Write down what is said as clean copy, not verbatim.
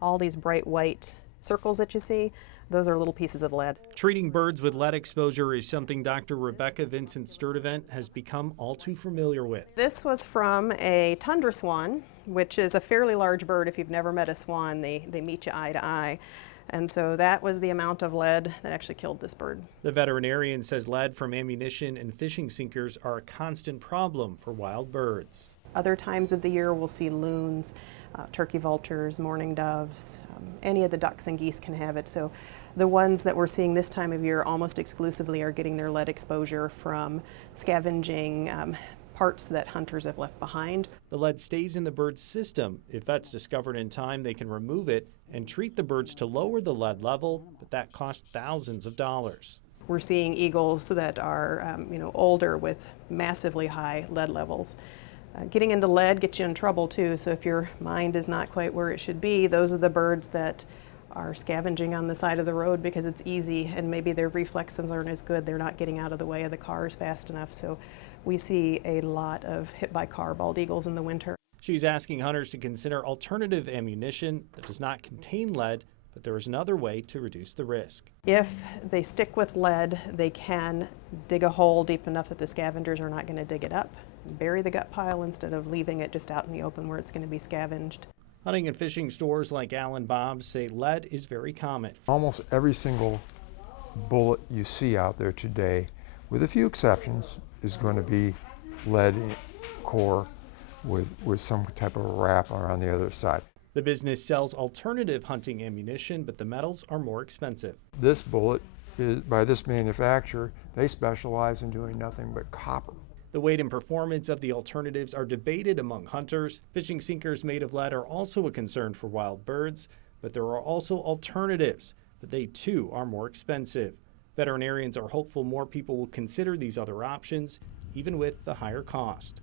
All these bright white circles that you see, those are little pieces of lead. Treating birds with lead exposure is something Dr. Rebecca Vincent Sturdivant has become all too familiar with. This was from a tundra swan, which is a fairly large bird. If you've never met a swan, they meet you eye to eye. And so that was the amount of lead that actually killed this bird. The veterinarian says lead from ammunition and fishing sinkers are a constant problem for wild birds. Other times of the year we'll see loons, turkey vultures, mourning doves, any of the ducks and geese can have it. So the ones that we're seeing this time of year almost exclusively are getting their lead exposure from scavenging parts that hunters have left behind. The lead stays in the bird's system. If vets discover it in time, they can remove it and treat the birds to lower the lead level, but that costs thousands of dollars. We're seeing eagles that are older with massively high lead levels. Getting into lead gets you in trouble too, so if your mind is not quite where it should be, those are the birds that are scavenging on the side of the road because it's easy and maybe their reflexes aren't as good. They're not getting out of the way of the cars fast enough. So we see a lot of hit by car bald eagles in the winter. She's asking hunters to consider alternative ammunition that does not contain lead, but there is another way to reduce the risk. If they stick with lead, they can dig a hole deep enough that the scavengers are not going to dig it up, bury the gut pile instead of leaving it just out in the open where it's going to be scavenged. Hunting and fishing stores like Allen Bob's say lead is very common. Almost every single bullet you see out there today, with a few exceptions, is going to be lead core with some type of wrap on the other side. The business sells alternative hunting ammunition, but the metals are more expensive. This bullet, by this manufacturer, they specialize in doing nothing but copper. The weight and performance of the alternatives are debated among hunters. Fishing sinkers made of lead are also a concern for wild birds, but there are also alternatives, but they too are more expensive. Veterinarians are hopeful more people will consider these other options, even with the higher cost.